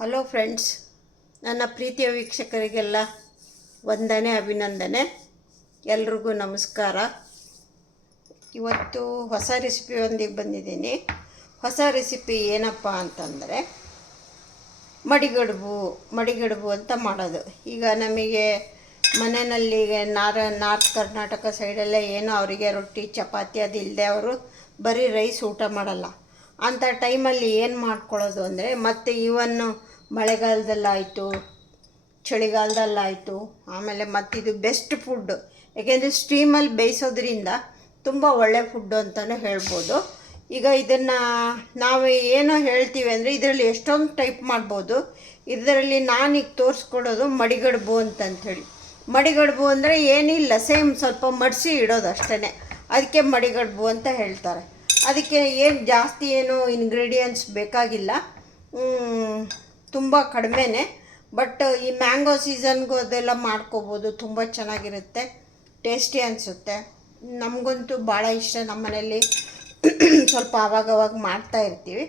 Hello friends, ನನ್ನ ಪ್ರೀತಿಯ ವೀಕ್ಷಕರಿಗೆಲ್ಲ ವಂದನೆ ಅಭಿನಂದನೆ. ಎಲ್ರಿಗೂ ನಮಸ್ಕಾರ. ಇವತ್ತು ಹೊಸ ರೆಸಿಪಿಯೊಂದಿಗೆ ಬಂದಿದ್ದೀನಿ. ಹೊಸ ರೆಸಿಪಿ ಏನಪ್ಪ ಅಂತಂದರೆ ಮಡಿಗಡುಬು ಅಂತ ಮಾಡೋದು. ಈಗ ನಮಗೆ ಮನೆಯಲ್ಲಿ ನಾರ್ತ್ ಕರ್ನಾಟಕ ಸೈಡೆಲ್ಲ ಏನು ಅವರಿಗೆ ರೊಟ್ಟಿ ಚಪಾತಿ ಅದಿಲ್ಲದೆ ಅವರು ಬರೀ ರೈಸ್ ಊಟ ಮಾಡಲ್ಲ. ಅಂಥ ಟೈಮಲ್ಲಿ ಏನು ಮಾಡ್ಕೊಳ್ಳೋದು ಅಂದರೆ, ಮತ್ತು ಇವನ್ನು ಮಳೆಗಾಲದಲ್ಲಾಯಿತು ಚಳಿಗಾಲದಲ್ಲಾಯಿತು, ಆಮೇಲೆ ಮತ್ತಿದು ಬೆಸ್ಟ್ ಫುಡ್ಡು. ಏಕೆಂದರೆ ಸ್ಟೀಮಲ್ಲಿ ಬೇಯಿಸೋದ್ರಿಂದ ತುಂಬ ಒಳ್ಳೆ ಫುಡ್ಡು ಅಂತಲೂ ಹೇಳ್ಬೋದು. ಈಗ ಇದನ್ನು ನಾವು ಏನೋ ಹೇಳ್ತೀವಿ ಅಂದರೆ ಇದರಲ್ಲಿ ಎಷ್ಟೊಂದು ಟೈಪ್ ಮಾಡ್ಬೋದು. ಇದರಲ್ಲಿ ನಾನೀಗ ತೋರಿಸ್ಕೊಡೋದು ಮಡಿಗಡುಬು ಅಂತಂಥೇಳಿ. ಮಡಿಗಡುಬು ಅಂದರೆ ಏನಿಲ್ಲ, ಸೇಮ್ ಸ್ವಲ್ಪ ಮಡಿಸಿ ಇಡೋದು ಅಷ್ಟೇ. ಅದಕ್ಕೆ ಮಡಿಗಡುಬು ಅಂತ ಹೇಳ್ತಾರೆ. ಅದಕ್ಕೆ ಏನು ಜಾಸ್ತಿ ಏನು ಇಂಗ್ರೀಡಿಯೆಂಟ್ಸ್ ಬೇಕಾಗಿಲ್ಲ, ತುಂಬ ಕಡಿಮೆನೇ. ಬಟ್ ಈ ಮ್ಯಾಂಗೋ ಸೀಸನ್ಗೂ ಅದೆಲ್ಲ ಮಾಡ್ಕೋಬೋದು, ತುಂಬ ಚೆನ್ನಾಗಿರುತ್ತೆ, ಟೇಸ್ಟಿ ಅನಿಸುತ್ತೆ. ನಮಗಂತೂ ಭಾಳ ಇಷ್ಟ. ನಮ್ಮ ಮನೆಯಲ್ಲಿ ಸ್ವಲ್ಪ ಆವಾಗವಾಗ ಮಾಡ್ತಾ ಇರ್ತೀವಿ.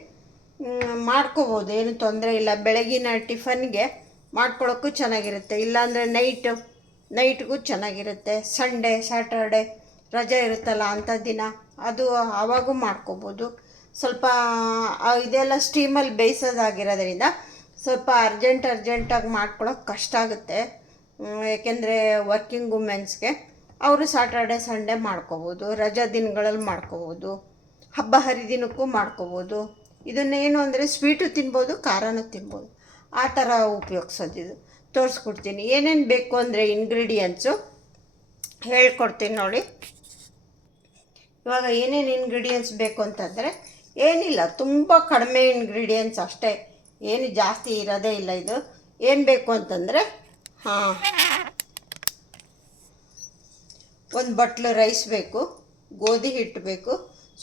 ಮಾಡ್ಕೋಬೋದು, ಏನು ತೊಂದರೆ ಇಲ್ಲ. ಬೆಳಗಿನ ಟಿಫನ್ಗೆ ಮಾಡ್ಕೊಳ್ಳೋಕ್ಕೂ ಚೆನ್ನಾಗಿರುತ್ತೆ, ಇಲ್ಲಾಂದರೆ ನೈಟ್ಗೂ ಚೆನ್ನಾಗಿರುತ್ತೆ. ಸಂಡೇ ಸ್ಯಾಟರ್ಡೆ ರಜೆ ಇರುತ್ತಲ್ಲ ಅಂಥ ದಿನ ಅದು ಆವಾಗೂ ಮಾಡ್ಕೋಬೋದು. ಸ್ವಲ್ಪ ಇದೆಲ್ಲ ಸ್ಟೀಮಲ್ಲಿ ಬೇಯಿಸೋದಾಗಿರೋದ್ರಿಂದ ಸ್ವಲ್ಪ ಅರ್ಜೆಂಟಾಗಿ ಮಾಡ್ಕೊಳ್ಳೋಕೆ ಕಷ್ಟ ಆಗುತ್ತೆ. ಏಕೆಂದರೆ ವರ್ಕಿಂಗ್ ವುಮೆನ್ಸ್ಗೆ ಅವರು ಸ್ಯಾಟರ್ಡೆ ಸಂಡೇ ಮಾಡ್ಕೋಬೋದು, ರಜಾ ದಿನಗಳಲ್ಲಿ ಮಾಡ್ಕೋಬೋದು, ಹಬ್ಬ ಹರಿದಿನಕ್ಕೂ ಮಾಡ್ಕೋಬೋದು. ಇದನ್ನೇನು ಅಂದರೆ ಸ್ವೀಟು ತಿನ್ಬೋದು, ಖಾರನೂ ತಿನ್ಬೋದು, ಆ ಥರ ಉಪಯೋಗಿಸೋದು. ಇದು ತೋರಿಸ್ಕೊಡ್ತೀನಿ ಏನೇನು ಬೇಕು ಅಂದರೆ ಇಂಗ್ರೀಡಿಯೆಂಟ್ಸು ಹೇಳ್ಕೊಡ್ತೀನಿ ನೋಡಿ. ಇವಾಗ ಏನೇನು ಇಂಗ್ರೀಡಿಯೆಂಟ್ಸ್ ಬೇಕು ಅಂತಂದರೆ ಏನಿಲ್ಲ, ತುಂಬ ಕಡಿಮೆ ಇಂಗ್ರೀಡಿಯೆಂಟ್ಸ್ ಅಷ್ಟೇ, ಏನು ಜಾಸ್ತಿ ಇರೋದೇ ಇಲ್ಲ. ಇದು ಏನು ಬೇಕು ಅಂತಂದರೆ ಒಂದು ಬಟ್ಲು ರೈಸ್ ಬೇಕು, ಗೋಧಿ ಹಿಟ್ಟು ಬೇಕು,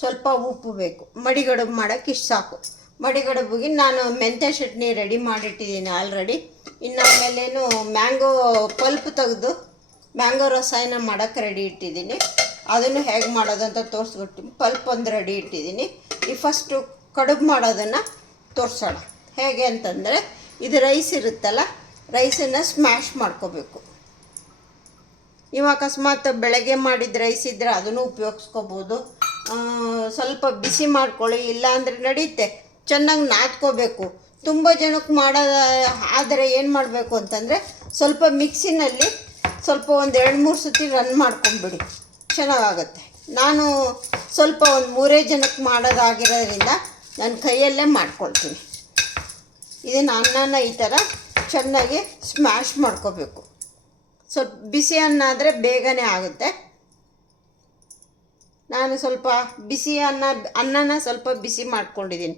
ಸ್ವಲ್ಪ ಉಪ್ಪು ಬೇಕು. ಮಡಿಗಡುಬು ಮಾಡೋಕ್ಕೆ ಇಷ್ಟು ಸಾಕು. ಮಡಿಗಡುಬಿಗೆ ನಾನು ಮೆಂತ್ಯ ಚಟ್ನಿ ರೆಡಿ ಮಾಡಿಟ್ಟಿದ್ದೀನಿ ಆಲ್ರೆಡಿ. ಇನ್ನು ಆಮೇಲೇನು ಮ್ಯಾಂಗೋ ಪಲ್ಪ್ ತೆಗೆದು ಮ್ಯಾಂಗೋ ರಸಾಯನ ಮಾಡೋಕ್ಕೆ ರೆಡಿ ಇಟ್ಟಿದ್ದೀನಿ. ಅದನ್ನು ಹೇಗೆ ಮಾಡೋದು ಅಂತ ತೋರಿಸ್ಬಿಟ್ಟು ಪಲ್ಪ್ ಒಂದು ರೆಡಿ ಇಟ್ಟಿದ್ದೀನಿ. ಈ ಫಸ್ಟು ಕಡುಬು ಮಾಡೋದನ್ನು ತೋರಿಸೋಣ. ಹೇಗೆ ಅಂತಂದರೆ, ಇದು ರೈಸ್ ಇರುತ್ತಲ್ಲ, ರೈಸನ್ನು ಸ್ಮ್ಯಾಶ್ ಮಾಡ್ಕೋಬೇಕು. ನೀವು ಅಕಸ್ಮಾತ್ ಬೆಳಗ್ಗೆ ಮಾಡಿದ ರೈಸ್ ಇದ್ದರೆ ಅದನ್ನು ಉಪಯೋಗಿಸ್ಕೋಬೋದು. ಸ್ವಲ್ಪ ಬಿಸಿ ಮಾಡ್ಕೊಳ್ಳಿ, ಇಲ್ಲಾಂದರೆ ನಡೆಯುತ್ತೆ. ಚೆನ್ನಾಗಿ ನಾದ್ಕೋಬೇಕು. ತುಂಬ ಜನಕ್ಕೆ ಮಾಡೋದು ಆದರೆ ಏನು ಮಾಡಬೇಕು ಅಂತಂದರೆ, ಸ್ವಲ್ಪ ಮಿಕ್ಸಿನಲ್ಲಿ ಸ್ವಲ್ಪ ಒಂದು 2-3 ಸತಿ ರನ್ ಮಾಡ್ಕೊಂಬಿಡಿ, ಚೆನ್ನಾಗಾಗುತ್ತೆ. ನಾನು ಸ್ವಲ್ಪ ಒಂದು 3 ಜನಕ್ಕೆ ಮಾಡೋದಾಗಿರೋದ್ರಿಂದ ನನ್ನ ಕೈಯಲ್ಲೇ ಮಾಡ್ಕೊಳ್ತೀನಿ. ಇದನ್ನು ಅನ್ನನ ಈ ಥರ ಚೆನ್ನಾಗಿ ಸ್ಮ್ಯಾಶ್ ಮಾಡ್ಕೋಬೇಕು. ಸ್ವಲ್ಪ ಬಿಸಿ ಅನ್ನ ಆದರೆ ಬೇಗನೆ ಆಗುತ್ತೆ. ನಾನು ಸ್ವಲ್ಪ ಬಿಸಿ ಅನ್ನನ ಸ್ವಲ್ಪ ಬಿಸಿ ಮಾಡ್ಕೊಂಡಿದ್ದೀನಿ,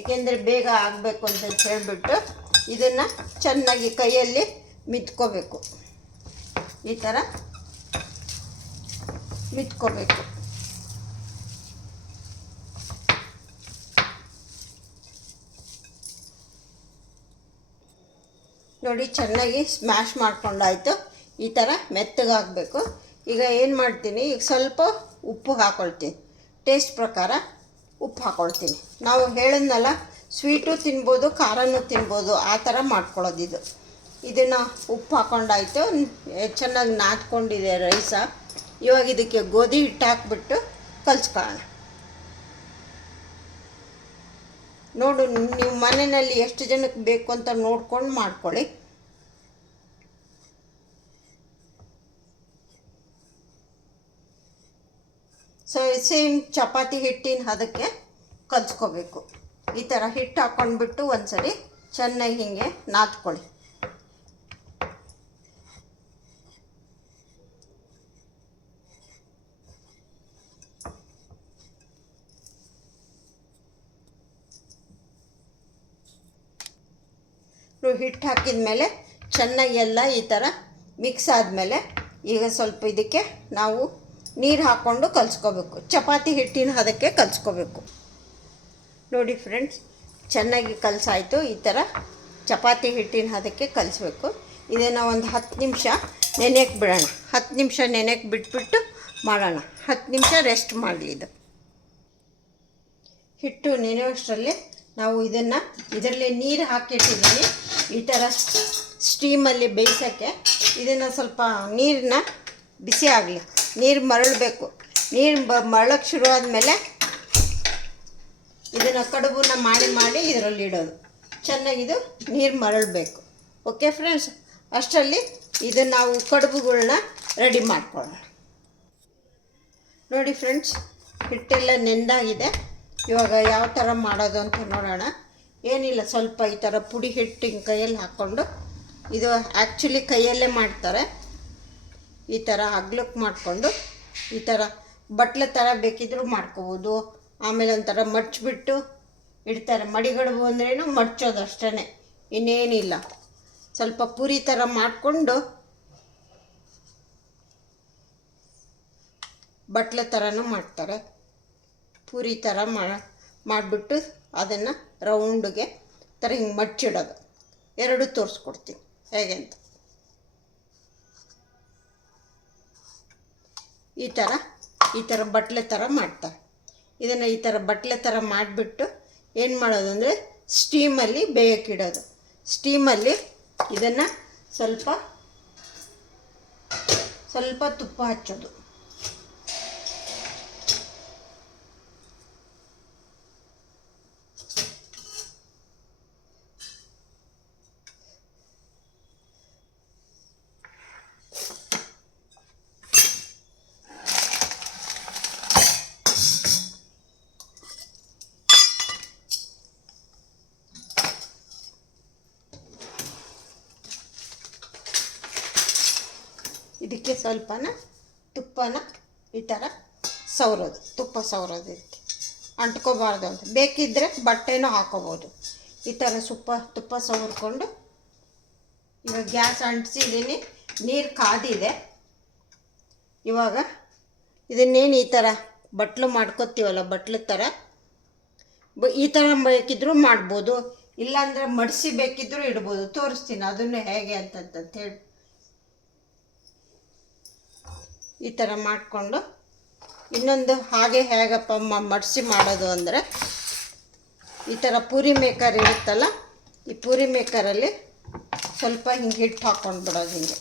ಏಕೆಂದರೆ ಬೇಗ ಆಗಬೇಕು ಅಂತ ಹೇಳಿಬಿಟ್ಟು. ಇದನ್ನು ಚೆನ್ನಾಗಿ ಕೈಯಲ್ಲಿ ಮಿತ್ಕೋಬೇಕು, ಈ ಥರ ಮಿತ್ಕೋಬೇಕು. ನೋಡಿ, ಚೆನ್ನಾಗಿ ಸ್ಮ್ಯಾಶ್ ಮಾಡ್ಕೊಂಡಾಯಿತು. ಈ ಥರ ಮೆತ್ತಗಾಗಬೇಕು. ಈಗ ಏನು ಮಾಡ್ತೀನಿ, ಈಗ ಸ್ವಲ್ಪ ಉಪ್ಪು ಹಾಕ್ಕೊಳ್ತೀನಿ, ಟೇಸ್ಟ್ ಪ್ರಕಾರ ಉಪ್ಪು ಹಾಕ್ಕೊಳ್ತೀನಿ. ನಾವು ಹೇಳಿದ್ನಲ್ಲ, ಸ್ವೀಟು ತಿನ್ಬೋದು, ಖಾರನೂ ತಿನ್ಬೋದು, ಆ ಥರ ಮಾಡ್ಕೊಳ್ಳೋದು. ಇದನ್ನು ಉಪ್ಪು ಹಾಕ್ಕೊಂಡಾಯಿತು, ಚೆನ್ನಾಗಿ ನಾದ್ಕೊಂಡಿದೆ ರೈಸ. ಇವಾಗ ಇದಕ್ಕೆ ಗೋಧಿ ಹಿಟ್ಟು ಹಾಕ್ಬಿಟ್ಟು ಕಲಿಸ್ಕೊಳ್ಳೋಣ. ನೋಡು, ನೀವು ಮನೆಯಲ್ಲಿ ಎಷ್ಟು ಜನಕ್ಕೆ ಬೇಕು ಅಂತ ನೋಡ್ಕೊಂಡು ಮಾಡ್ಕೊಳ್ಳಿ. ಸೇಮ್ ಚಪಾತಿ ಹಿಟ್ಟಿನ ಅದಕ್ಕೆ ಕಲಿಸ್ಕೋಬೇಕು. ಈ ಥರ ಹಿಟ್ಟು ಹಾಕ್ಕೊಂಡ್ಬಿಟ್ಟು ಒಂದ್ಸರಿ ಚೆನ್ನಾಗಿ ಹೀಗೆ ನಾದ್ಕೊಳ್ಳಿ. ಹಿಟ್ಟು ಹಾಕಿದ ಮೇಲೆ ಚೆನ್ನಾಗಿ ಎಲ್ಲ ಈ ಥರ ಮಿಕ್ಸ್ ಆದಮೇಲೆ ಈಗ ಸ್ವಲ್ಪ ಇದಕ್ಕೆ ನಾವು ನೀರು ಹಾಕ್ಕೊಂಡು ಕಲಿಸ್ಕೋಬೇಕು. ಚಪಾತಿ ಹಿಟ್ಟಿನ ಅದಕ್ಕೆ ಕಲಿಸ್ಕೋಬೇಕು. ನೋಡಿ ಫ್ರೆಂಡ್ಸ್, ಚೆನ್ನಾಗಿ ಕಲಸಾಯಿತು. ಈ ಥರ ಚಪಾತಿ ಹಿಟ್ಟಿನ ಅದಕ್ಕೆ ಕಲಿಸ್ಬೇಕು. ಇದನ್ನು ಒಂದು 10 ನಿಮಿಷ ನೆನೆಯಕ್ಕೆ ಬಿಡೋಣ. 10 ನಿಮಿಷ ನೆನೆಯಕ್ಕೆ ಬಿಟ್ಬಿಟ್ಟು ಮಾಡೋಣ. 10 ನಿಮಿಷ ರೆಸ್ಟ್ ಮಾಡಲಿ. ಇದು ಹಿಟ್ಟು ನೆನೆಯೋಷ್ಟರಲ್ಲಿ ನಾವು ಇದರಲ್ಲಿ ನೀರು ಹಾಕಿಟ್ಟಿದ್ದೀನಿ ಈ ಥರ ಸ್ಟೀಮಲ್ಲಿ ಬೇಯಿಸೋಕ್ಕೆ. ಇದನ್ನು ಸ್ವಲ್ಪ ನೀರನ್ನ ಬಿಸಿ ಆಗಲಿ, ನೀರು ಮರಳಬೇಕು. ನೀರು ಮರಳಕ್ಕೆ ಶುರು ಆದಮೇಲೆ ಇದನ್ನು ಕಡುಬನ್ನ ಮಾಡಿ ಇದರಲ್ಲಿ ಇಡೋದು. ಚೆನ್ನಾಗಿದು ನೀರು ಮರಳಬೇಕು. ಓಕೆ ಫ್ರೆಂಡ್ಸ್, ಅಷ್ಟರಲ್ಲಿ ಇದನ್ನು ನಾವು ಕಡುಬುಗಳನ್ನ ರೆಡಿ ಮಾಡ್ಕೊಳ್ಳೋಣ. ನೋಡಿ ಫ್ರೆಂಡ್ಸ್, ಹಿಟ್ಟೆಲ್ಲ ನೆಂದಾಗಿದೆ. ಇವಾಗ ಯಾವ ಥರ ಮಾಡೋದು ಅಂತ ನೋಡೋಣ. ಏನಿಲ್ಲ, ಸ್ವಲ್ಪ ಈ ಥರ ಪುಡಿ ಹಿಟ್ಟು ಹಿಂಗೆ ಕೈಯಲ್ಲಿ ಹಾಕ್ಕೊಂಡು, ಇದು ಆ್ಯಕ್ಚುಲಿ ಕೈಯಲ್ಲೇ ಮಾಡ್ತಾರೆ. ಈ ಥರ ಅಗ್ಲಕ್ಕೆ ಮಾಡಿಕೊಂಡು ಈ ಥರ ಬಟ್ಲೆ ಥರ ಬೇಕಿದ್ರೂ ಮಾಡ್ಕೋಬೋದು. ಆಮೇಲೆ ಒಂಥರ ಮಡ್ಚಿಬಿಟ್ಟು ಇಡ್ತಾರೆ. ಮಡಿಗಡುಬು ಅಂದ್ರೇನು ಮಡ್ಚೋದು ಅಷ್ಟೇ, ಇನ್ನೇನಿಲ್ಲ. ಸ್ವಲ್ಪ ಪೂರಿ ಥರ ಮಾಡಿಕೊಂಡು ಬಟ್ಲೆ ಥರನೂ ಮಾಡ್ತಾರೆ. ಪೂರಿ ಥರ ಮಾಡಿಬಿಟ್ಟು ಅದನ್ನು ರೌಂಡ್ಗೆ ಥರ ಹಿಂಗೆ ಮಡ್ಚಿಡೋದು. ಎರಡು ತೋರಿಸ್ಕೊಡ್ತೀನಿ ಹೇಗೆ ಅಂತ. ಈ ಥರ ಬಟ್ಲೆ ಥರ ಮಾಡ್ತಾರೆ. ಇದನ್ನು ಈ ಥರ ಬಟ್ಲೆ ಥರ ಮಾಡಿಬಿಟ್ಟು ಏನು ಮಾಡೋದು ಅಂದರೆ ಸ್ಟೀಮಲ್ಲಿ ಬೇಯಕ್ಕಿಡೋದು. ಸ್ಟೀಮಲ್ಲಿ ಇದನ್ನು ಸ್ವಲ್ಪ ತುಪ್ಪ ಹಚ್ಚೋದು. ಇದಕ್ಕೆ ಸ್ವಲ್ಪನ ತುಪ್ಪನ ಈ ಥರ ಸವರೋದು. ತುಪ್ಪ ಸವರೋದು ಇದಕ್ಕೆ ಅಂಟ್ಕೋಬಾರ್ದು ಅಂತ. ಬೇಕಿದ್ದರೆ ಬಟ್ಟೆನೂ ಹಾಕೋಬೋದು. ಈ ಥರ ತುಪ್ಪ ಸವರ್ಕೊಂಡು ಇವಾಗ ಗ್ಯಾಸ್ ಅಂಟಿಸಿದ್ದೀನಿ. ನೀರು ಕಾದಿದೆ. ಇವಾಗ ಇದನ್ನೇನು ಈ ಥರ ಬಟ್ಲು ಮಾಡ್ಕೊತೀವಲ್ಲ, ಬಟ್ಲು ಥರ ಈ ಥರ ಬೇಕಿದ್ರೂ ಮಾಡ್ಬೋದು. ಇಲ್ಲಾಂದರೆ ಮಡಿಸಿ ಬೇಕಿದ್ದರೂ ಇಡ್ಬೋದು. ತೋರಿಸ್ತೀನಿ ಅದನ್ನು ಹೇಗೆ ಅಂತ ಹೇಳಿ. ಈ ಥರ ಮಾಡಿಕೊಂಡು ಇನ್ನೊಂದು ಹಾಗೆ ಹೇಗಪ್ಪ ಮಡಿಸಿ ಮಾಡೋದು ಅಂದರೆ, ಈ ಥರ ಪೂರಿ ಮೇಕರ್ ಇರುತ್ತಲ್ಲ, ಈ ಪೂರಿ ಮೇಕರಲ್ಲಿ ಸ್ವಲ್ಪ ಹಿಂಗೆ ಹಿಟ್ಟು ಹಾಕ್ಕೊಂಡು ಬಿಡೋದು. ಹಿಂಗೆ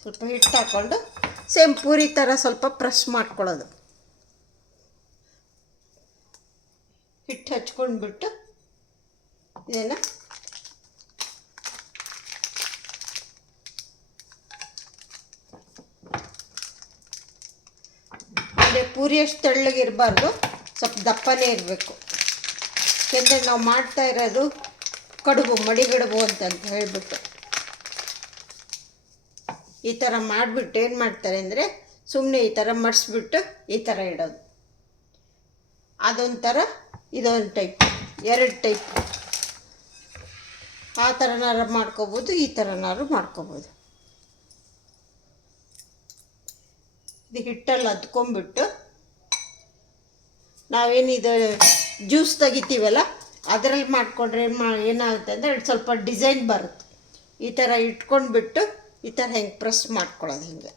ಸ್ವಲ್ಪ ಹಿಟ್ಟು ಹಾಕ್ಕೊಂಡು ಸೇಮ್ ಪೂರಿ ಥರ ಸ್ವಲ್ಪ ಪ್ರೆಸ್ ಮಾಡ್ಕೊಳ್ಳೋದು. ಹಿಟ್ಟು ಹಚ್ಕೊಂಡ್ಬಿಟ್ಟು ಇದನ್ನು ಪೂರಿ ಅಷ್ಟು ತೆಳ್ಳಗಿರಬಾರ್ದು, ಸ್ವಲ್ಪ ದಪ್ಪನೇ ಇರಬೇಕು. ಯಾಕೆಂದರೆ ನಾವು ಮಾಡ್ತಾ ಇರೋದು ಕಡುಬು, ಮಡಿಗಡುಬು ಅಂತಂತ ಹೇಳಿಬಿಟ್ಟು ಈ ಥರ ಮಾಡಿಬಿಟ್ಟು ಏನು ಮಾಡ್ತಾರೆ ಅಂದರೆ ಸುಮ್ಮನೆ ಈ ಥರ ಮಡಿಸ್ಬಿಟ್ಟು ಈ ಥರ ಇಡೋದು. ಅದೊಂಥರ ಇದೊಂದು ಟೈಪ್, ಎರಡು ಟೈಪ್. ಆ ಥರನಾರು ಮಾಡ್ಕೋಬೋದು, ಈ ಥರನಾರು ಮಾಡ್ಕೋಬೋದು. ಇದು ಹಿಟ್ಟಲ್ಲಿ ಅದ್ಕೊಂಬಿಟ್ಟು ನಾವೇನಿದು ಜ್ಯೂಸ್ ತೆಗಿತೀವಲ್ಲ ಅದರಲ್ಲಿ ಮಾಡಿಕೊಂಡ್ರೆ ಏನಾಗುತ್ತೆ ಅಂದರೆ ಸ್ವಲ್ಪ ಡಿಸೈನ್ ಬರುತ್ತೆ. ಈ ಥರ ಇಟ್ಕೊಂಡ್ಬಿಟ್ಟು ಈ ಥರ ಹೆಂಗೆ ಪ್ರೆಸ್ ಮಾಡ್ಕೊಳ್ಳೋದು. ಹಿಂಗೆ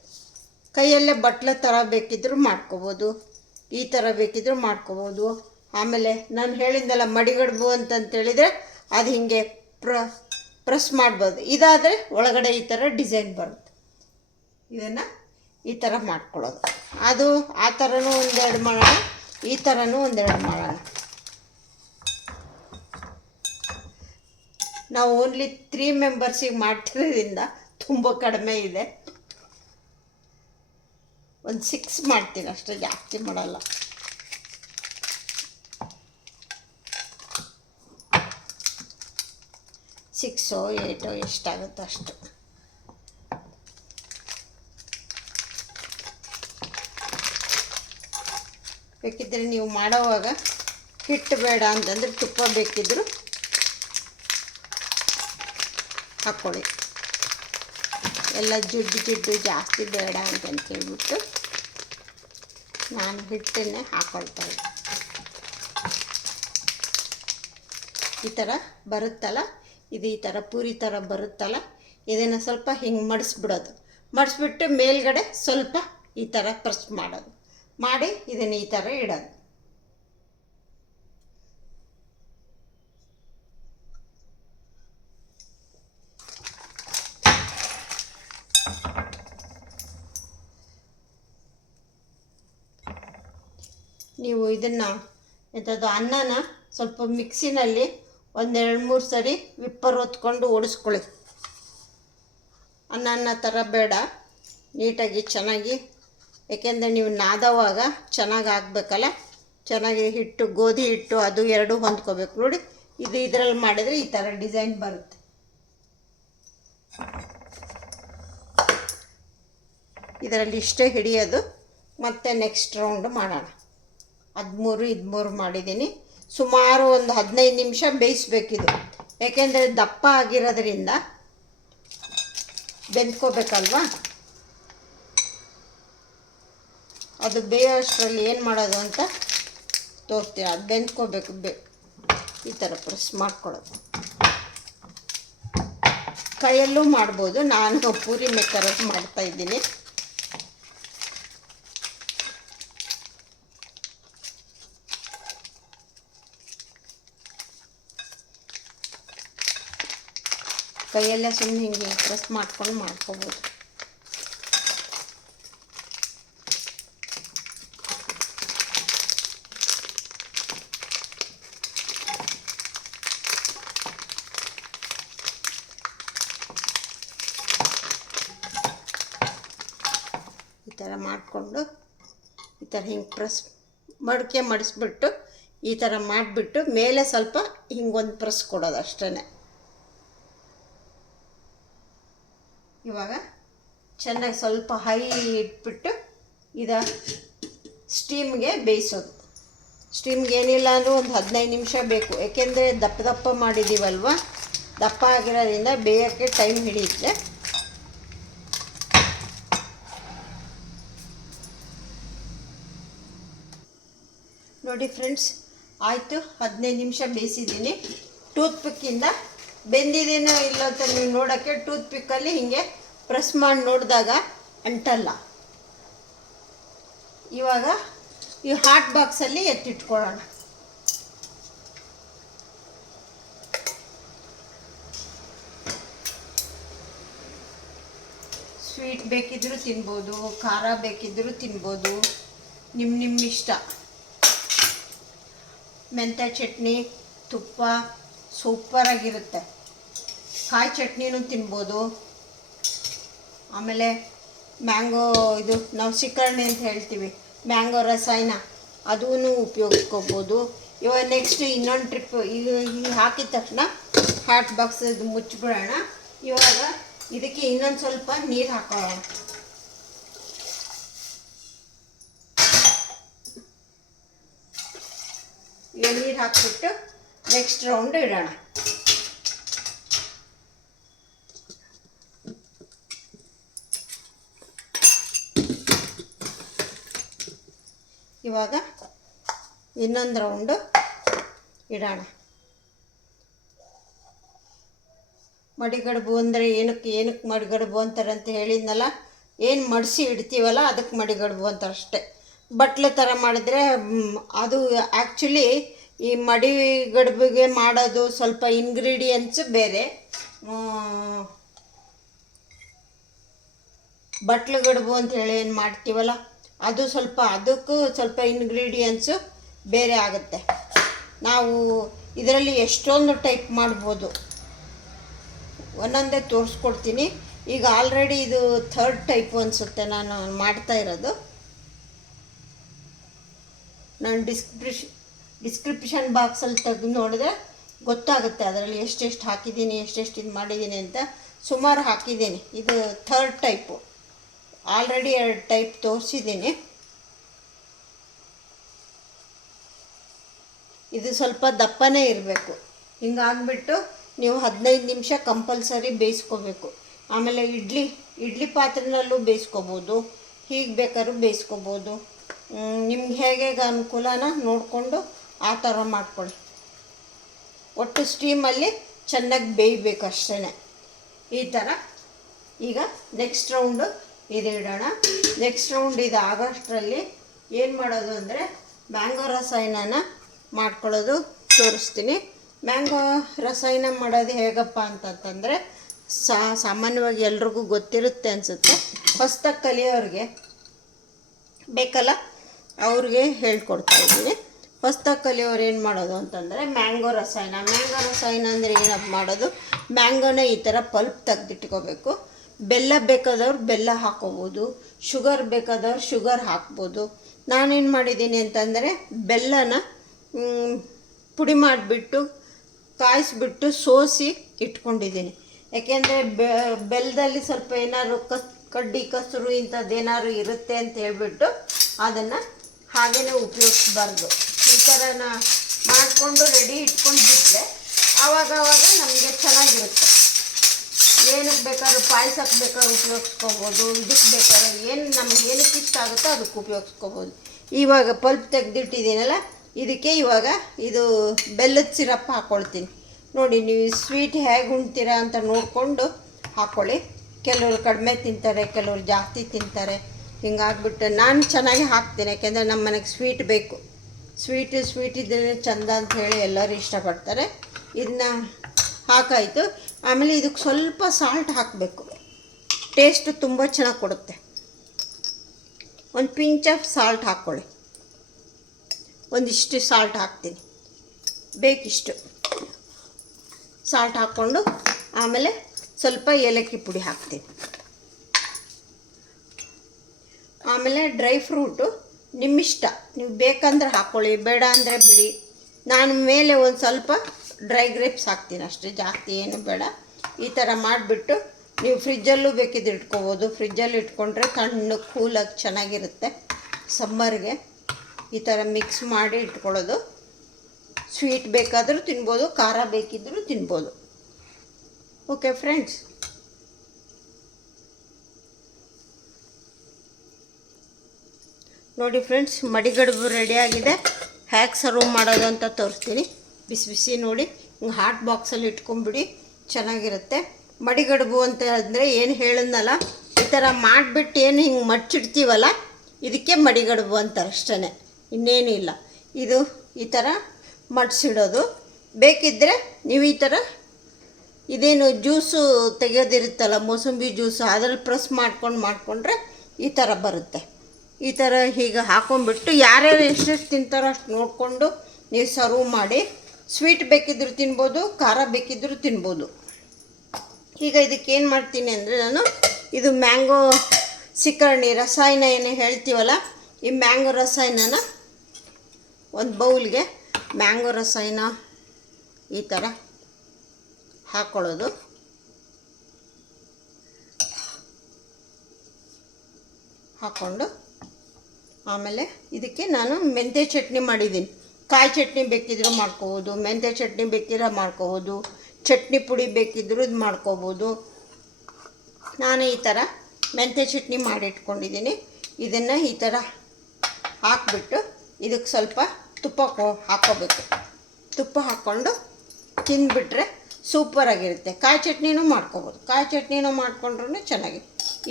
ಕೈಯಲ್ಲೇ ಬಟ್ಲೆ ಥರ ಬೇಕಿದ್ದರೂ ಮಾಡ್ಕೋಬೋದು, ಈ ಥರ ಬೇಕಿದ್ದರೂ ಮಾಡ್ಕೋಬೋದು. ಆಮೇಲೆ ನಾನು ಹೇಳಿದ್ದಲ್ಲ ಮಡಿಗಡುಬು ಅಂತಂತೇಳಿದರೆ ಅದು ಹಿಂಗೆ ಪ್ರೆಸ್ ಮಾಡ್ಬೋದು. ಇದಾದರೆ ಒಳಗಡೆ ಈ ಥರ ಡಿಸೈನ್ ಬರುತ್ತೆ. ಇದನ್ನು ಈ ಥರ ಮಾಡ್ಕೊಳ್ಳೋದು. ಅದು ಆ ಥರನೂ ಒಂದೆರಡು ಮಾಡೋಣ, ಈ ಥರನೂ ಒಂದೆರಡು ಮಾಡೋಣ. ನಾವು ಓನ್ಲಿ 3 ಮೆಂಬರ್ಸಿಗೆ ಮಾಡ್ತಿರೋದ್ರಿಂದ ತುಂಬ ಕಡಿಮೆ ಇದೆ. ಒಂದು 6 ಮಾಡ್ತೀನಿ ಅಷ್ಟೇ, ಜಾಸ್ತಿ ಮಾಡಲ್ಲ. ಸಿಕ್ಸೋ 8 ಎಷ್ಟಾಗುತ್ತೋ ಅಷ್ಟು. ಬೇಕಿದ್ದರೆ ನೀವು ಮಾಡೋವಾಗ ಹಿಟ್ಟು ಬೇಡ ಅಂತಂದರೆ ತುಪ್ಪ ಬೇಕಿದ್ದರೂ ಹಾಕ್ಕೊಳ್ಳಿ. ಎಲ್ಲ ಜಿಡ್ಡು ಜಾಸ್ತಿ ಬೇಡ ಅಂತಂತೇಳ್ಬಿಟ್ಟು ನಾನು ಹಿಟ್ಟನ್ನೇ ಹಾಕ್ಕೊಳ್ತಾ ಇದ್ದೆ. ಈ ಥರ ಬರುತ್ತಲ್ಲ, ಇದು ಈ ಥರ ಪೂರಿ ಥರ ಬರುತ್ತಲ್ಲ, ಇದನ್ನು ಸ್ವಲ್ಪ ಹಿಂಗೆ ಮಡಿಸ್ಬಿಡೋದು. ಮಡಿಸ್ಬಿಟ್ಟು ಮೇಲ್ಗಡೆ ಸ್ವಲ್ಪ ಈ ಥರ ಪ್ರೆಸ್ ಮಾಡೋದು. ಮಾಡಿ ಇದನ್ನು ಈ ಥರ ಇಡೋದು. ನೀವು ಇದನ್ನು ಎಂಥದ್ದು ಅನ್ನನ ಸ್ವಲ್ಪ ಮಿಕ್ಸಿನಲ್ಲಿ 1-2-3 ಸರಿ ವಿಪ್ಪರ್ ಹೊತ್ಕೊಂಡು ಓಡಿಸ್ಕೊಳ್ಳಿ. ಅನ್ನ ಥರ ಬೇಡ, ನೀಟಾಗಿ ಚೆನ್ನಾಗಿ, ಏಕೆಂದರೆ ನೀವು ನಾದವಾಗ ಚೆನ್ನಾಗಿ ಆಗಬೇಕಲ್ಲ, ಚೆನ್ನಾಗಿ ಹಿಟ್ಟು, ಗೋಧಿ ಹಿಟ್ಟು ಅದು ಎರಡೂ ಹೊಂದ್ಕೋಬೇಕು. ನೋಡಿ, ಇದು ಇದರಲ್ಲಿ ಮಾಡಿದರೆ ಈ ಥರ ಡಿಸೈನ್ ಬರುತ್ತೆ. ಇದರಲ್ಲಿ ಇಷ್ಟೇ ಹಿಡಿಯೋದು. ಮತ್ತು ನೆಕ್ಸ್ಟ್ ರೌಂಡ್ ಮಾಡೋಣ. 13 ಮಾಡಿದ್ದೀನಿ. ಸುಮಾರು ಒಂದು 15 ನಿಮಿಷ ಬೇಯಿಸ್ಬೇಕಿದು, ಏಕೆಂದರೆ ದಪ್ಪ ಆಗಿರೋದ್ರಿಂದ ಬೆಂದ್ಕೋಬೇಕಲ್ವಾ. ಅದು ಬೇಯೋಷ್ಟರಲ್ಲಿ ಏನು ಮಾಡೋದು ಅಂತ ತೋರಿಸ್ತೀನಿ. ಅದು ಬೆಂದ್ಕೋಬೇಕು. ಈ ಥರ ಪ್ರೆಸ್ ಮಾಡ್ಕೊಳ್ಳೋದು. ಕೈಯಲ್ಲೂ ಮಾಡ್ಬೋದು, ನಾನು ಪೂರಿ ಮೇಕರಲ್ಲಿ ಮಾಡ್ತಾಯಿದ್ದೀನಿ. ಕೈಯಲ್ಲೇ ಸುಮ್ಮನೆ ಹಿಂಗೆ ಪ್ರೆಸ್ ಮಾಡ್ಕೊಂಡು ಮಾಡ್ಕೋಬೋದು. ಈ ಥರ ಮಾಡಿಕೊಂಡು ಈ ಥರ ಹಿಂಗೆ ಪ್ರೆಸ್ ಮಡಿಸ್ಬಿಟ್ಟು ಈ ಥರ ಮಾಡಿಬಿಟ್ಟು ಮೇಲೆ ಸ್ವಲ್ಪ ಹಿಂಗೊಂದು ಪ್ರೆಸ್ ಕೊಡೋದು ಅಷ್ಟೇ. ಇವಾಗ ಚೆನ್ನಾಗಿ ಸ್ವಲ್ಪ ಹೈ ಇಟ್ಬಿಟ್ಟು ಇದು ಸ್ಟೀಮ್ಗೆ ಬೇಯಿಸೋದು. ಸ್ಟೀಮ್ಗೆ ಏನಿಲ್ಲ ಅಂದರೂ ಒಂದು 15 ನಿಮಿಷ ಬೇಕು, ಏಕೆಂದರೆ ದಪ್ಪ ಮಾಡಿದ್ದೀವಲ್ವ, ದಪ್ಪ ಆಗಿರೋದ್ರಿಂದ ಬೇಯೋಕ್ಕೆ ಟೈಮ್ ಹಿಡಿಯುತ್ತೆ. ನೋಡಿ ಫ್ರೆಂಡ್ಸ್, ಆಯಿತು. 15 ನಿಮಿಷ ಬೇಯಿಸಿದ್ದೀನಿ. ಟೂತ್ ಪಿಕ್ಕಿಂದ ಬೆಂದಿದೇನೋ ಇಲ್ಲ ಅಂತ ನೀವು ನೋಡೋಕ್ಕೆ ಟೂತ್ ಪಿಕ್ಕಲ್ಲಿ ಹೀಗೆ ಪ್ರೆಸ್ ಮಾಡಿ ನೋಡಿದಾಗ ಅಂಟಲ್ಲ. ಇವಾಗ ಈ ಹಾಟ್ ಬಾಕ್ಸಲ್ಲಿ ಎತ್ತಿಟ್ಕೊಳ್ಳೋಣ. ಸ್ವೀಟ್ ಬೇಕಿದ್ದರೂ ತಿನ್ಬೋದು, ಖಾರ ಬೇಕಿದ್ದರೂ ತಿನ್ಬೋದು, ನಿಮ್ಮ ಇಷ್ಟ. ಮೆಂತ್ಯ ಚಟ್ನಿ, ತುಪ್ಪ ಸೂಪರಾಗಿರುತ್ತೆ. ಕಾಯಿ ಚಟ್ನಿನೂ ತಿನ್ಬೋದು. ಆಮೇಲೆ ಮ್ಯಾಂಗೋ, ಇದು ನಾವು ಶಿಕರಣೆ ಅಂತ ಹೇಳ್ತೀವಿ, ಮ್ಯಾಂಗೋ ರಸಾಯನ, ಅದೂ ಉಪಯೋಗಿಸ್ಕೋಬೋದು. ಇವಾಗ ನೆಕ್ಸ್ಟ್ ಇನ್ನೊಂದು ಟ್ರಿಪ್ ಈಗ ಹಾಕಿದ ತಕ್ಷಣ ಹಾಟ್ ಬಾಕ್ಸ್ ಇದು ಮುಚ್ಚಿಬಿಡೋಣ. ಇವಾಗ ಇದಕ್ಕೆ ಇನ್ನೊಂದು ಸ್ವಲ್ಪ ನೀರು ಹಾಕೊಳ್ಳೋಣ. ಈಗ ನೀರು ಹಾಕ್ಬಿಟ್ಟು ನೆಕ್ಸ್ಟ್ ರೌಂಡ್ ಇಡೋಣ. ಇವಾಗ ಇನ್ನೊಂದು ರೌಂಡು ಇಡೋಣ. ಮಡಿಗಡುಬು ಅಂದರೆ ಏನಕ್ಕೆ ಮಡಿಗಡುಬು ಅಂತಾರೆ ಅಂತ ಹೇಳಿದ್ನಲ್ಲ, ಏನು ಮಡಿಸಿ ಇಡ್ತೀವಲ್ಲ ಅದಕ್ಕೆ ಮಡಿಗಡುಬು ಅಂತಾರೆ ಅಷ್ಟೇ. ಬಟ್ಲು ಥರ ಮಾಡಿದ್ರೆ ಅದು ಆ್ಯಕ್ಚುಲಿ ಈ ಮಡಿಗಡುಬಿಗೆ ಮಾಡೋದು ಸ್ವಲ್ಪ ಇಂಗ್ರೀಡಿಯೆಂಟ್ಸ್ ಬೇರೆ, ಬಟ್ಲು ಗಡುಬು ಅಂತ ಹೇಳಿ ಏನು ಮಾಡ್ತೀವಲ್ಲ ಅದು ಸ್ವಲ್ಪ, ಅದಕ್ಕೂ ಸ್ವಲ್ಪ ಇಂಗ್ರೀಡಿಯೆಂಟ್ಸು ಬೇರೆ ಆಗುತ್ತೆ. ನಾವು ಇದರಲ್ಲಿ ಎಷ್ಟೊಂದು ಟೈಪ್ ಮಾಡ್ಬೋದು, ಒಂದೊಂದೇ ತೋರಿಸ್ಕೊಡ್ತೀನಿ. ಈಗ ಆಲ್ರೆಡಿ ಇದು 3rd ಟೈಪು ಅನಿಸುತ್ತೆ ನಾನು ಮಾಡ್ತಾ ಇರೋದು. ನಾನು ಡಿಸ್ಕ್ರಿಪ್ಷನ್ ಬಾಕ್ಸಲ್ಲಿ ತೆಗೆದು ನೋಡಿದ್ರೆ ಗೊತ್ತಾಗುತ್ತೆ ಅದರಲ್ಲಿ ಎಷ್ಟೆಷ್ಟು ಹಾಕಿದ್ದೀನಿ, ಎಷ್ಟೆಷ್ಟು ಇದು ಮಾಡಿದ್ದೀನಿ ಅಂತ. ಸುಮಾರು ಹಾಕಿದ್ದೀನಿ. ಇದು 3rd ಟೈಪು. ಆಲ್ರೆಡಿ 2 ಟೈಪ್ ತೋರಿಸಿದ್ದೀನಿ. ಇದು ಸ್ವಲ್ಪ ದಪ್ಪನೇ ಇರಬೇಕು. ಹಿಂಗಾಗ್ಬಿಟ್ಟು ನೀವು 15 ನಿಮಿಷ ಕಂಪಲ್ಸರಿ ಬೇಯಿಸ್ಕೋಬೇಕು. ಆಮೇಲೆ ಇಡ್ಲಿ ಪಾತ್ರೆನಲ್ಲೂ ಬೇಯಿಸ್ಕೋಬೋದು, ಹೀಗೆ ಬೇಕಾದ್ರೂ ಬೇಯಿಸ್ಕೋಬೋದು. ನಿಮ್ಗೆ ಹೇಗೆ ಅನುಕೂಲನ ನೋಡಿಕೊಂಡು ಆ ಥರ ಮಾಡ್ಕೊಳ್ಳಿ. ಒಟ್ಟು ಸ್ಟೀಮಲ್ಲಿ ಚೆನ್ನಾಗಿ ಬೇಯಬೇಕು ಅಷ್ಟೇ. ಈ ಥರ ಈಗ ನೆಕ್ಸ್ಟ್ ರೌಂಡು ಇದು ಇಡೋಣ. ನೆಕ್ಸ್ಟ್ ರೌಂಡ್ ಇದು ಆಗೋಷ್ಟರಲ್ಲಿ ಏನು ಮಾಡೋದು ಅಂದರೆ ಮ್ಯಾಂಗೋ ರಸಾಯನನ ಮಾಡ್ಕೊಳ್ಳೋದು ತೋರಿಸ್ತೀನಿ. ಮ್ಯಾಂಗೋ ರಸಾಯನ ಮಾಡೋದು ಹೇಗಪ್ಪ ಅಂತಂತಂದರೆ ಸಾಮಾನ್ಯವಾಗಿ ಎಲ್ರಿಗೂ ಗೊತ್ತಿರುತ್ತೆ ಅನಿಸುತ್ತೆ. ಹೊಸ್ದಾಗಿ ಕಲಿಯೋರಿಗೆ ಬೇಕಲ್ಲ, ಅವ್ರಿಗೆ ಹೇಳ್ಕೊಡ್ತಾ ಇದ್ದೀನಿ. ಹೊಸ್ದಾಗಿ ಕಲಿಯೋರು ಏನು ಮಾಡೋದು ಅಂತಂದರೆ ಮ್ಯಾಂಗೋ ರಸಾಯನ ಅಂದರೆ ಏನಪ್ಪ ಮಾಡೋದು, ಮ್ಯಾಂಗೋನ ಈ ಥರ ಪಲ್ಪ್ ತೆಗೆದಿಟ್ಕೋಬೇಕು. ಬೆಲ್ಲ ಬೇಕಾದವ್ರು ಬೆಲ್ಲ ಹಾಕ್ಕೋಬೋದು, ಶುಗರ್ ಬೇಕಾದವ್ರು ಶುಗರ್ ಹಾಕ್ಬೋದು. ನಾನೇನು ಮಾಡಿದ್ದೀನಿ ಅಂತಂದರೆ ಬೆಲ್ಲನ ಪುಡಿ ಮಾಡಿಬಿಟ್ಟು ಕಾಯಿಸ್ಬಿಟ್ಟು ಸೋಸಿ ಇಟ್ಕೊಂಡಿದ್ದೀನಿ. ಯಾಕೆಂದರೆ ಬೆಲ್ಲದಲ್ಲಿ ಸ್ವಲ್ಪ ಏನಾದ್ರು ಕಡ್ಡಿ ಕಸರು ಇಂಥದ್ದೇನಾದ್ರು ಇರುತ್ತೆ ಅಂತ ಹೇಳ್ಬಿಟ್ಟು ಅದನ್ನು ಹಾಗೇ ಉಪಯೋಗಿಸ್ಬಾರ್ದು. ಈ ಥರನ ಮಾಡಿಕೊಂಡು ರೆಡಿ ಇಟ್ಕೊಂಡು ಬಿಟ್ಟರೆ ಆವಾಗ ನಮಗೆ ಚೆನ್ನಾಗಿರುತ್ತೆ. ಏನಕ್ಕೆ ಬೇಕಾದ್ರೂ ಪಾಯಸಕ್ಕೆ ಬೇಕಾದ್ರೂ ಉಪಯೋಗಿಸ್ಕೋಬೋದು, ಇದಕ್ಕೆ ಬೇಕಾದ್ರೆ ಏನು ನಮ್ಗೆ ಏನಕ್ಕೆ ಇಷ್ಟ ಆಗುತ್ತೋ ಅದಕ್ಕೆ ಉಪಯೋಗಿಸ್ಕೋಬೋದು. ಇವಾಗ ಪಲ್ಪ್ ತೆಗೆದಿಟ್ಟಿದ್ದೀನಲ್ಲ, ಇದಕ್ಕೆ ಇವಾಗ ಇದು ಬೆಲ್ಲದ ಸಿರಪ್ ಹಾಕ್ಕೊಳ್ತೀನಿ. ನೋಡಿ, ನೀವು ಸ್ವೀಟ್ ಹೇಗೆ ಉಣ್ತೀರಾ ಅಂತ ನೋಡಿಕೊಂಡು ಹಾಕ್ಕೊಳ್ಳಿ. ಕೆಲವರು ಕಡಿಮೆ ತಿಂತಾರೆ, ಕೆಲವರು ಜಾಸ್ತಿ ತಿಂತಾರೆ. ಹಿಂಗಾಗ್ಬಿಟ್ಟು ನಾನು ಚೆನ್ನಾಗಿ ಹಾಕ್ತೀನಿ, ಯಾಕೆಂದರೆ ನಮ್ಮ ಮನೆಗೆ ಸ್ವೀಟ್ ಬೇಕು. ಸ್ವೀಟ್ ಇದ್ದರೆ ಚೆಂದ ಅಂತ ಹೇಳಿ ಎಲ್ಲರೂ ಇಷ್ಟಪಡ್ತಾರೆ. ಇದನ್ನ ಹಾಕಾಯಿತು. ಆಮೇಲೆ ಇದಕ್ಕೆ ಸ್ವಲ್ಪ ಸಾಲ್ಟ್ ಹಾಕಬೇಕು, ಟೇಸ್ಟು ತುಂಬ ಚೆನ್ನಾಗಿ ಕೊಡುತ್ತೆ. ಒಂದು ಪಿಂಚ್ ಆಫ್ ಸಾಲ್ಟ್ ಹಾಕ್ಕೊಳ್ಳಿ. ಒಂದಿಷ್ಟು ಸಾಲ್ಟ್ ಹಾಕ್ತೀನಿ, ಬೇಕಿಷ್ಟು ಸಾಲ್ಟ್ ಹಾಕ್ಕೊಂಡು ಆಮೇಲೆ ಸ್ವಲ್ಪ ಏಲಕ್ಕಿ ಪುಡಿ ಹಾಕ್ತೀನಿ. ಆಮೇಲೆ ಡ್ರೈ ಫ್ರೂಟು ನಿಮ್ಮಿಷ್ಟ, ನೀವು ಬೇಕಂದ್ರೆ ಹಾಕ್ಕೊಳ್ಳಿ, ಬೇಡ ಅಂದರೆ ಬಿಡಿ. ನಾನು ಮೇಲೆ ಒಂದು ಸ್ವಲ್ಪ ಡ್ರೈ ಗ್ರೇಪ್ಸ್ ಹಾಕ್ತೀನಿ ಅಷ್ಟೇ, ಜಾಸ್ತಿ ಏನು ಬೇಡ. ಈ ಥರ ಮಾಡಿಬಿಟ್ಟು ನೀವು ಫ್ರಿಜ್ಜಲ್ಲೂ ಬೇಕಿದ್ರೆ ಇಟ್ಕೋಬೋದು. ಫ್ರಿಜ್ಜಲ್ಲಿ ಇಟ್ಕೊಂಡ್ರೆ ತಣ್ಣಗೆ ಕೂಲಾಗಿ ಚೆನ್ನಾಗಿರುತ್ತೆ. ಸಮ್ಮರ್ಗೆ ಈ ಥರ ಮಿಕ್ಸ್ ಮಾಡಿ ಇಟ್ಕೊಳ್ಳೋದು. ಸ್ವೀಟ್ ಬೇಕಾದರೂ ತಿನ್ಬೋದು, ಖಾರ ಬೇಕಿದ್ದರೂ ತಿನ್ಬೋದು. ಓಕೆ ಫ್ರೆಂಡ್ಸ್, ನೋಡಿ ಫ್ರೆಂಡ್ಸ್, ಮಡಿಗಡುಬು ರೆಡಿಯಾಗಿದೆ. ಹೇಗೆ ಸರ್ವ್ ಮಾಡೋದು ಅಂತ ತೋರಿಸ್ತೀನಿ. ಬಿಸಿ ನೋಡಿ, ಹಿಂಗೆ ಹಾಟ್ ಬಾಕ್ಸಲ್ಲಿ ಇಟ್ಕೊಂಬಿಡಿ, ಚೆನ್ನಾಗಿರುತ್ತೆ. ಮಡಿಗಡುಬು ಅಂತ ಅಂದರೆ ಏನು ಹೇಳಿದ್ನಲ್ಲ, ಈ ಥರ ಮಾಡಿಬಿಟ್ಟು ಏನು ಹಿಂಗೆ ಮಡ್ಚಿಡ್ತೀವಲ್ಲ, ಇದಕ್ಕೆ ಮಡಿಗಡುಬು ಅಂತಾರೆ ಅಷ್ಟೇ, ಇನ್ನೇನಿಲ್ಲ. ಇದು ಈ ಥರ ಮಡ್ಸಿಡೋದು. ಬೇಕಿದ್ದರೆ ನೀವು ಈ ಥರ ಇದೇನು ಜ್ಯೂಸು ತೆಗೆಯೋದಿರುತ್ತಲ್ಲ, ಮೋಸಂಬಿ ಜ್ಯೂಸು, ಅದರಲ್ಲಿ ಪ್ರೆಸ್ ಮಾಡಿಕೊಂಡ್ರೆ ಈ ಥರ ಬರುತ್ತೆ. ಈ ಥರ ಹೀಗೆ ಹಾಕೊಂಡ್ಬಿಟ್ಟು ಯಾರ್ಯಾರು ಎಷ್ಟೆಷ್ಟು ತಿಂತಾರೋ ಅಷ್ಟು ನೋಡಿಕೊಂಡು ನೀವು ಸರ್ವ್ ಮಾಡಿ. ಸ್ವೀಟ್ ಬೇಕಿದ್ದರೂ ತಿನ್ಬೋದು, ಖಾರ ಬೇಕಿದ್ದರೂ ತಿನ್ಬೋದು. ಈಗ ಇದಕ್ಕೇನು ಮಾಡ್ತೀನಿ ಅಂದರೆ, ನಾನು ಇದು ಮ್ಯಾಂಗೋ ಸಿಕರ್ಣಿ ರಸಾಯನ ಏನು ಹೇಳ್ತೀವಲ್ಲ, ಈ ಮ್ಯಾಂಗೋ ರಸಾಯನನ ಒಂದು ಬೌಲ್ಗೆ ಮ್ಯಾಂಗೋ ರಸಾಯನ ಈ ಥರ ಹಾಕ್ಕೊಳ್ಳೋದು. ಹಾಕ್ಕೊಂಡು ಆಮೇಲೆ ಇದಕ್ಕೆ ನಾನು ಮೆಂತ್ಯ ಚಟ್ನಿ ಮಾಡಿದ್ದೀನಿ. ಕಾಯಿ ಚಟ್ನಿ ಬೇಕಿದ್ದರೂ ಮಾಡ್ಕೋಬೋದು, ಮೆಂತ್ಯ ಚಟ್ನಿ ಬೇಕಿದ್ರೆ ಮಾಡ್ಕೋಬೋದು, ಚಟ್ನಿ ಪುಡಿ ಬೇಕಿದ್ದರೂ ಇದು ಮಾಡ್ಕೋಬೋದು. ನಾನು ಈ ಥರ ಮೆಂತ್ಯ ಚಟ್ನಿ ಮಾಡಿಟ್ಕೊಂಡಿದ್ದೀನಿ. ಇದನ್ನು ಈ ಥರ ಹಾಕ್ಬಿಟ್ಟು ಇದಕ್ಕೆ ಸ್ವಲ್ಪ ತುಪ್ಪ ಹಾಕ್ಕೋಬೇಕು. ತುಪ್ಪ ಹಾಕ್ಕೊಂಡು ತಿಂದುಬಿಟ್ರೆ ಸೂಪರಾಗಿರುತ್ತೆ. ಕಾಯಿ ಚಟ್ನಿನೂ ಮಾಡ್ಕೋಬೋದು, ಕಾಯಿ ಚಟ್ನಿನೂ ಮಾಡ್ಕೊಂಡ್ರೂ ಚೆನ್ನಾಗಿ.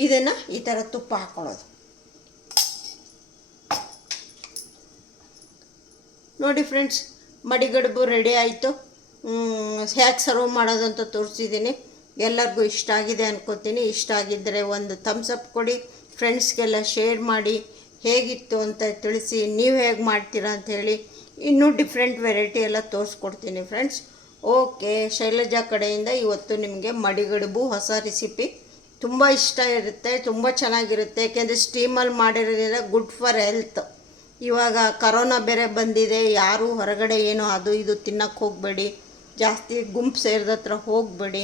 ಇದನ್ನು ಈ ಥರ ತುಪ್ಪ ಹಾಕ್ಕೊಳ್ಳೋದು. ನೋಡಿ ಫ್ರೆಂಡ್ಸ್, ಮಡಿಗಡುಬು ರೆಡಿ ಆಯಿತು. ಹೇಗೆ ಸರ್ವ್ ಮಾಡೋದು ಅಂತ ತೋರಿಸಿದ್ದೀನಿ. ಎಲ್ಲರಿಗೂ ಇಷ್ಟ ಆಗಿದೆ ಅನ್ಕೋತೀನಿ. ಇಷ್ಟ ಆಗಿದ್ದರೆ ಒಂದು ಥಮ್ಸ್ ಅಪ್ ಕೊಡಿ, ಫ್ರೆಂಡ್ಸ್ಗೆಲ್ಲ ಶೇರ್ ಮಾಡಿ, ಹೇಗಿತ್ತು ಅಂತ ತಿಳಿಸಿ, ನೀವು ಹೇಗೆ ಮಾಡ್ತೀರಾ ಅಂಥೇಳಿ. ಇನ್ನೂ ಡಿಫ್ರೆಂಟ್ ವೆರೈಟಿ ಎಲ್ಲ ತೋರಿಸ್ಕೊಡ್ತೀನಿ ಫ್ರೆಂಡ್ಸ್. ಓಕೆ, ಶೈಲಜಾ ಕಡೆಯಿಂದ ಇವತ್ತು ನಿಮಗೆ ಮಡಿಗಡುಬು ಹೊಸ ರೆಸಿಪಿ. ತುಂಬ ಇಷ್ಟ ಇರುತ್ತೆ, ತುಂಬ ಚೆನ್ನಾಗಿರುತ್ತೆ. ಯಾಕೆಂದರೆ ಸ್ಟೀಮಲ್ಲಿ ಮಾಡಿರೋದ್ರಿಂದ ಗುಡ್ ಫಾರ್ ಹೆಲ್ತ್. ಇವಾಗ ಕರೋನಾ ಬೇರೆ ಬಂದಿದೆ, ಯಾರೂ ಹೊರಗಡೆ ಏನೋ ಅದು ಇದು ತಿನ್ನೋಕ್ಕೆ ಹೋಗಬೇಡಿ, ಜಾಸ್ತಿ ಗುಂಪು ಸೇರಿದ ಹತ್ರ ಹೋಗಬೇಡಿ,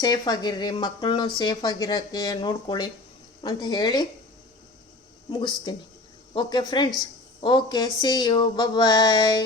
ಸೇಫಾಗಿರ್ರಿ, ಮಕ್ಕಳನ್ನೂ ಸೇಫಾಗಿರೋಕ್ಕೆ ನೋಡ್ಕೊಳ್ಳಿ ಅಂತ ಹೇಳಿ ಮುಗಿಸ್ತೀನಿ. Okay friends, okay, see you, bye.